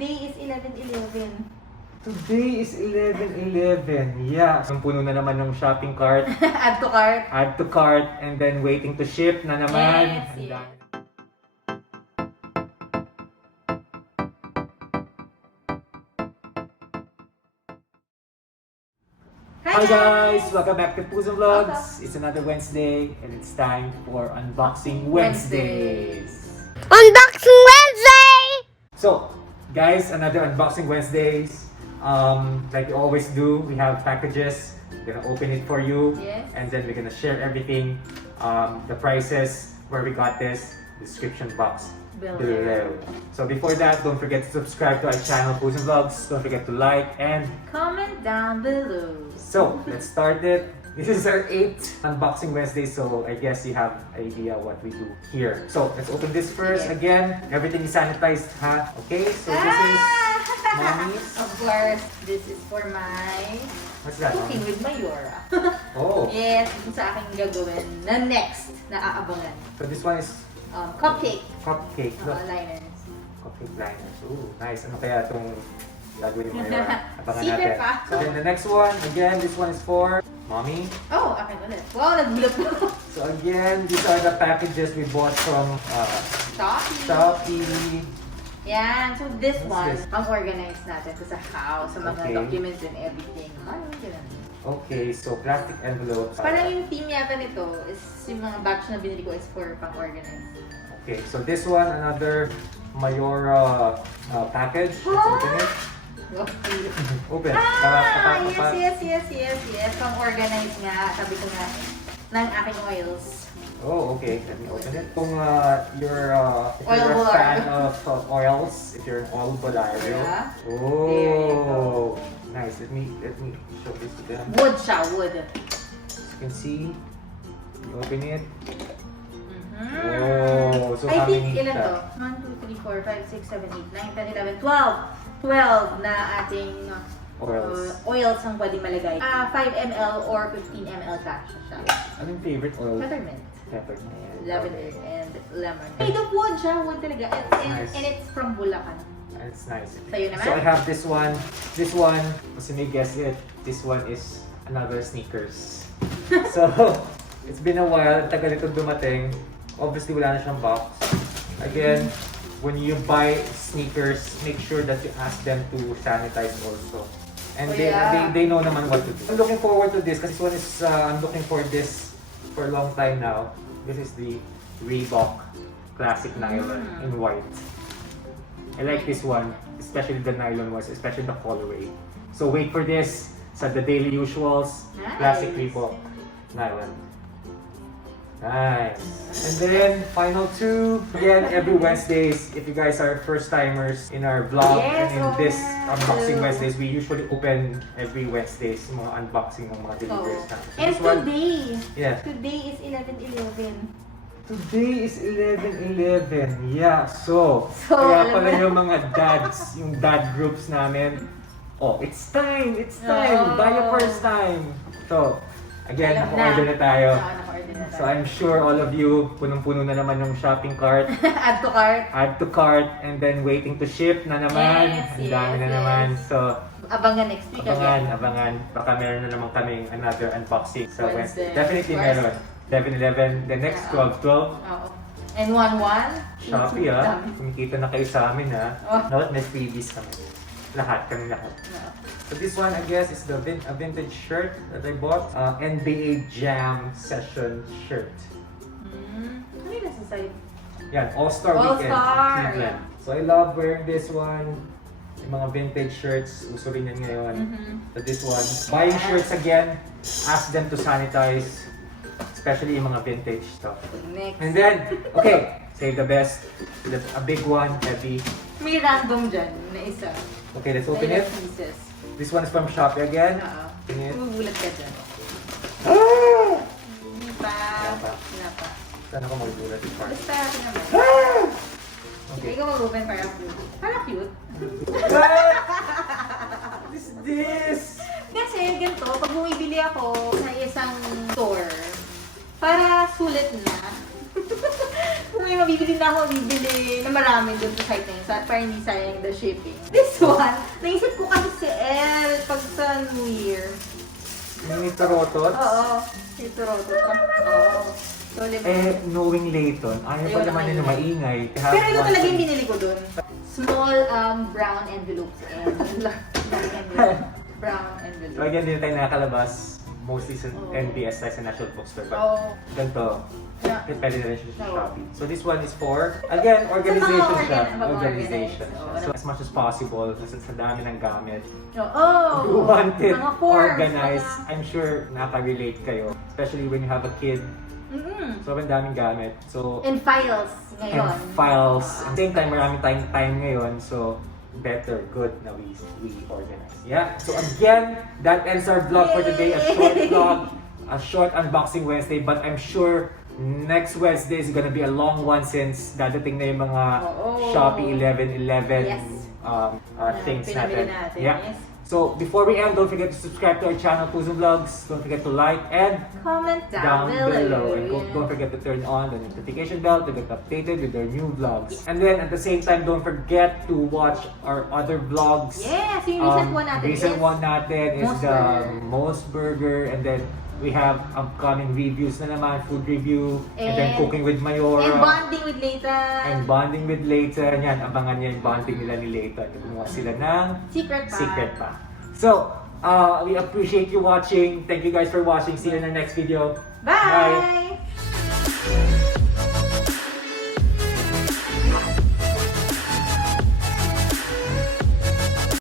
Today is 11/11. Today is 11/11. Yeah. Ang puno na naman ng shopping cart. Add to cart. Add to cart and then waiting to ship na naman. Yes, Ang yes. dami. Hi guys! Welcome back to Puzonvlogs. It's another Wednesday and it's time for Unboxing Wednesdays. Unboxing Wednesday! So, guys, another Unboxing Wednesdays. Like we always do, we have packages. We're gonna open it for you. Yes. And then we're gonna share everything. The prices, where we got this, description box below. So before that, don't forget to subscribe to our channel, Puzonvlogs. Don't forget to like and Comment down below. so, let's start it. This is our 8th Unboxing Wednesday, so I guess you have idea what we do here. So, let's open this first. Okay. Again, everything is sanitized, ha? Okay, so this is Mommy's. Of course, this is for my What's that, cooking Mommy? with Mayora. Oh, Yes, kung sa aking gagawin na next na aabangan. so this one is Cupcake. cupcake. Look, Liners. cupcake liners. Ooh, nice. Ano kaya itong gagawin ni Mayora? Abangan Secret natin. pa. So, then the next one, again, this one is for Mommy. Oh, akin ulit. Wow, nagulat mo. So again, these are the packages we bought from Shopee. Shopee. Yan. So this What's one, this? ang organize natin sa house, sa mga Okay. documents and everything. Ano yun? Okay, so plastic envelopes. Parang yung theme yata nito is yung mga batch na binili ko is for pang-organize. Okay, so this one, another Mayora package. Let's open it. Open. Yes. Pang-organize nga. Sabi ko nga, ng aking oils. Oh, okay. Let me open it. Kung you're, if Oil you're a bular. fan of oils, if you're an oil bulario. Yeah. Oh, nice. Let me show this to them. Wood siya, wood. As you can see, you open it. Mhm. Oh, so I how think many ilan siya? to? 1, 2, 3, 4, 5, 6, 7, 8, 9, 10, 11, 12. 12 na ating Oils. oils ang pwede malagay. 5 ml or 15 ml kasha siya. Anong favorite oil? Peppermint. Peppermint. Lavender and lemon. Made of wood siya, wood talaga. Nice. And it's from Bulacan. It's nice. Sa'yo naman? So I have this one. This one, kasi may guess it, this one is another sneakers. So, it's been a while. Tagal ito dumating. Obviously, wala na siyang box. Again, when you buy sneakers, make sure that you ask them to sanitize also. And Oh, yeah. they know naman what to do. I'm looking forward to this kasi this one is, I'm looking for this for a long time now. This is the Reebok Classic Nylon in white. I like this one, especially the nylon ones, especially the colorway. So wait for this sa the Daily Usuals Classic Nice. Reebok Nylon. Nice. And then, final two. Again, every Wednesdays, if you guys are first timers in our vlog Yes, and in this oh, Unboxing yeah. Wednesdays, we usually open every Wednesdays yung mga unboxing ng mga deliveries natin. So And this one, today, yeah. today is 11/11. Today is 11/11. Yeah, so kaya alam pala mo na. yung mga dads, yung dad groups namin. Oh, it's time! It's time! Oh. Buy your first time! So, again, Alam naka-order na tayo. Naka-order na So I'm sure all of you, punong-puno na naman yung shopping cart. Add to cart. Add to cart and then waiting to ship na naman. Yes, Ang dami na yes, naman. yes. So, Abangan next week again. abangan. Baka meron na naman kaming another unboxing. So, Wednesday. definitely Of course. meron. 11/11, the next Yeah. 12/12. Oo. And 1/1. Shopee kumikita na kayo sa amin Oh. Dapat may freebies kami. Kami lahat. So this one I guess is a vintage shirt that I bought. NBA Jam Session shirt. Ano yung nasa side? Yan, All-Star Weekend. All-Star, Cleveland. yeah. So I love wearing this one. Yung mga vintage shirts, uso rin yan ngayon. So this one. Buying shirts again, ask them to sanitize. Especially yung mga vintage stuff. Next. And then, okay, save the best. A big one, heavy. May random dyan na isa. Okay, let's open Na it. ilang pieces. This one is from Shopee again. Oo. Open it. Gugulat ka dyan. Ah! Hindi pa. Wala pa. Wala pa. Saan ako magugulat yung part? Basta natin naman. Ah! Sige, Okay. ikaw mag-open para cute. Para cute. What is this? Kasi ganito, pag bumibili ako sa isang store, para sulit na. Kung may mabibili na ako, bibili na marami doon sa site na yun. Para hindi sayang the shipping. This one, naisip ko kasi si Elle pag sa New Year. May turotot. Oo. Si Toronto. Oo. So, Knowing Leighton, ayaw pa Ayun, naman nila maingay. pero ito talaga yung binili ko doon. Small brown envelopes and brown So envelopes. again, din tayo nakakalabas. Mostly sa Oo. NPS tayo sa National Bookstore. But Oo. ganito, Yeah. pwede na rin siya sa Oo. Shopee. So this one is for, again, organization siya. mga Organization organize. siya. Oo. So as much as possible, sa dami ng gamit, Oh, you want it mga forms, organized. mga- I'm sure nakaka-relate kayo. Especially when you have a kid. Sobrang daming gamit. So, And files ngayon. and files. At the same time, maraming tayong time ngayon. So, better, good na we organize. Yeah. So again, that ends our vlog for today. A short vlog, a short unboxing Wednesday. But I'm sure next Wednesday is gonna be a long one since dadating na yung mga Oo. Shopee 11/11 Yes. things Pinamili natin. natin, Yeah. yes. So before we end, don't forget to subscribe to our channel, Puzonvlogs. Don't forget to like and Comment down below. And Yes. don't forget to turn on the notification bell to get updated with our new vlogs. And then at the same time, don't forget to watch our other vlogs. Yes, yung recent one natin Recent is one natin is Most the Burger. Most Burger. And then we have upcoming reviews na naman, food review. And then And- cooking with Mayora. And bonding with Leighton. And bonding with Leighton. Yan, abangan niya yung bonding nila ni Leighton. Gumawa sila ng Secret pa. So, we appreciate you watching. Thank you guys for watching. See you in the next video. Bye!